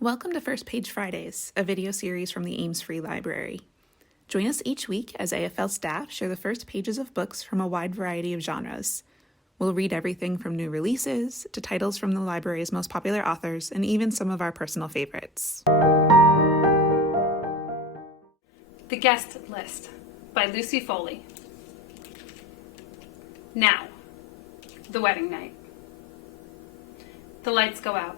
Welcome to First Page Fridays, a video series from the Ames Free Library. Join us each week as AFL staff share the first pages of books from a wide variety of genres. We'll read everything from new releases to titles from the library's most popular authors and even some of our personal favorites. The Guest List by Lucy Foley. Now, the wedding night. The lights go out.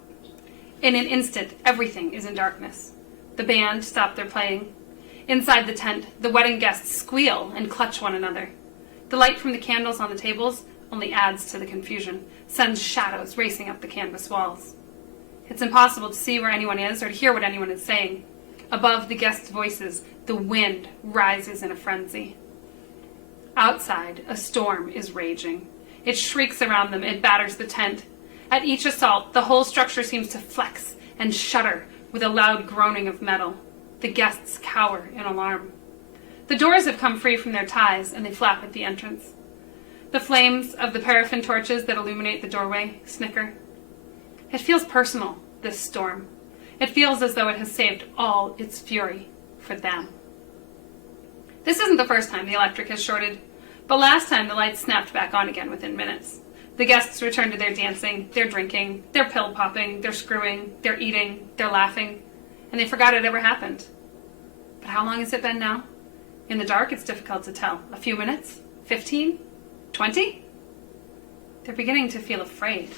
In an instant, everything is in darkness. The band stop their playing. Inside the tent, the wedding guests squeal and clutch one another. The light from the candles on the tables only adds to the confusion, sends shadows racing up the canvas walls. It's impossible to see where anyone is or to hear what anyone is saying. Above the guests' voices, the wind rises in a frenzy. Outside, a storm is raging. It shrieks around them, it batters the tent. At each assault, the whole structure seems to flex and shudder with a loud groaning of metal. The guests cower in alarm. The doors have come free from their ties, and they flap at the entrance. The flames of the paraffin torches that illuminate the doorway snicker. It feels personal, this storm. It feels as though it has saved all its fury for them. This isn't the first time the electric has shorted, but last time the lights snapped back on again within minutes. The guests return to their dancing, their drinking, their pill popping, their screwing, their eating, their laughing, and they forgot it ever happened. But how long has it been now? In the dark, it's difficult to tell. A few minutes? 15? 20? They're beginning to feel afraid.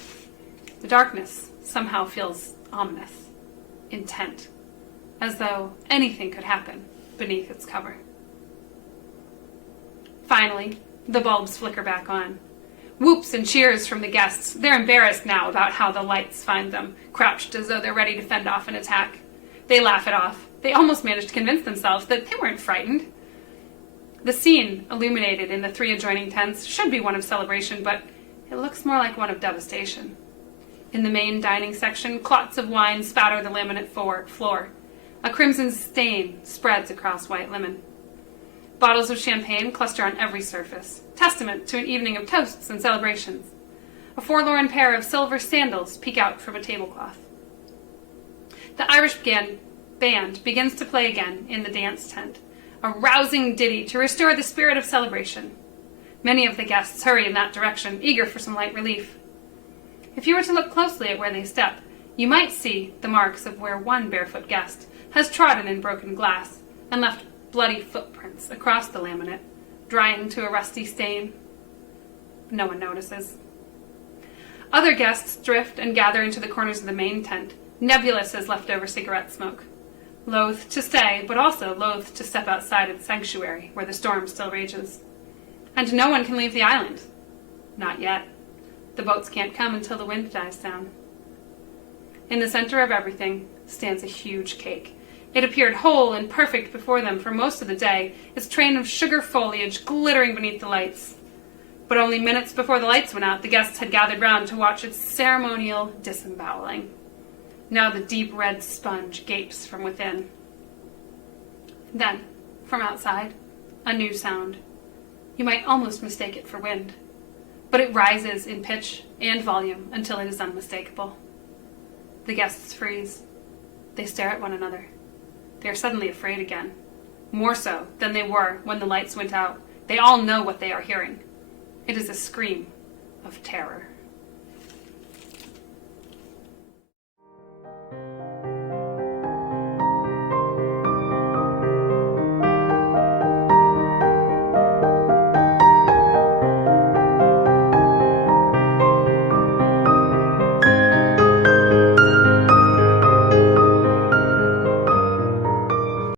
The darkness somehow feels ominous, intent, as though anything could happen beneath its cover. Finally, the bulbs flicker back on. Whoops and cheers from the guests. They're embarrassed now about how the lights find them, crouched as though they're ready to fend off an attack. They laugh it off. They almost manage to convince themselves that they weren't frightened. The scene illuminated in the three adjoining tents should be one of celebration, but it looks more like one of devastation. In the main dining section, clots of wine spatter the laminate floor. A crimson stain spreads across white linen. Bottles of champagne cluster on every surface, testament to an evening of toasts and celebrations. A forlorn pair of silver sandals peek out from a tablecloth. The Irish band begins to play again in the dance tent, a rousing ditty to restore the spirit of celebration. Many of the guests hurry in that direction, eager for some light relief. If you were to look closely at where they step, you might see the marks of where one barefoot guest has trodden in broken glass and left bloody footprints across the laminate, drying to a rusty stain. No one notices. Other guests drift and gather into the corners of the main tent, nebulous as leftover cigarette smoke. Loath to stay, but also loath to step outside its sanctuary where the storm still rages. And no one can leave the island. Not yet. The boats can't come until the wind dies down. In the center of everything stands a huge cake. It appeared whole and perfect before them for most of the day, its train of sugar foliage glittering beneath the lights. But only minutes before the lights went out, the guests had gathered round to watch its ceremonial disemboweling. Now the deep red sponge gapes from within. Then, from outside, a new sound. You might almost mistake it for wind, but it rises in pitch and volume until it is unmistakable. The guests freeze. They stare at one another. They are suddenly afraid again, more so than they were when the lights went out. They all know what they are hearing. It is a scream of terror.